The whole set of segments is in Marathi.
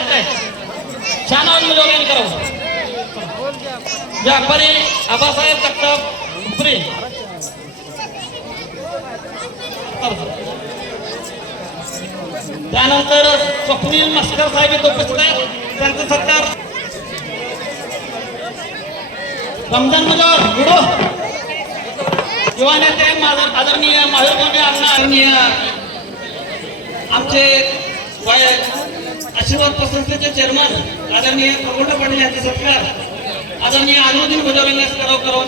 छान आवाज करावं व्यापारी आबासाहेब जगताप उपरे त्यानंतर स्वप्नील मस्कर साहेब इथं उपस्थित आहेत। त्यांचं सरकार रमजान मुलावर गुडो युवा नेते आदरणीय महावीर गोंडे अण्णा आदरणीय आमचे आशीर्वाद पसंतीचे चेअरमन आदरणीय प्रगोटा पाटील यांचे सत्कार आदरणीय अनुद्दीन भुजबळ यांना कराव करावं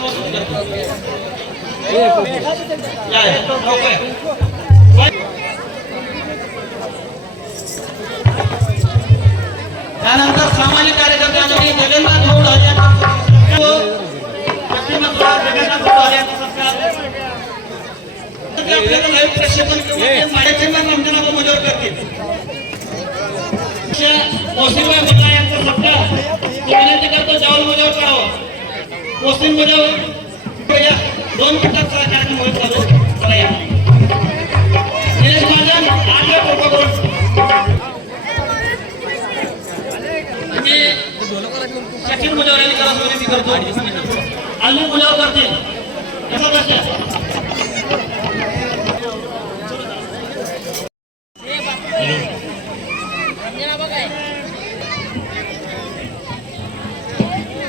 त्यानंतर सामाजिक कार्यकर्ते आदरणीय जगन्नाथ गौड यांचा सत्कार ते आपल्याला लाईव्ह प्रक्षेपण किंवा ते माड्याचे मग रमजानाला मदत करतील मोसिमभाई मुल्ला यांचा सत्कार विनंती करतो जाऊन मजावर करावं. मोसिम दोन मिनिटात कार्यक्रम होत चालू चला या. निलेश महाजन करून. यांनी विनंती करतो. अल्लू करतील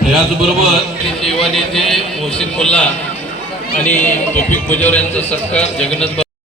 त्याचबरोबर युवा नेते मोहसिन मुल्ला आणि टोपिक मुजवर यांचा सत्कार जगन्नाथ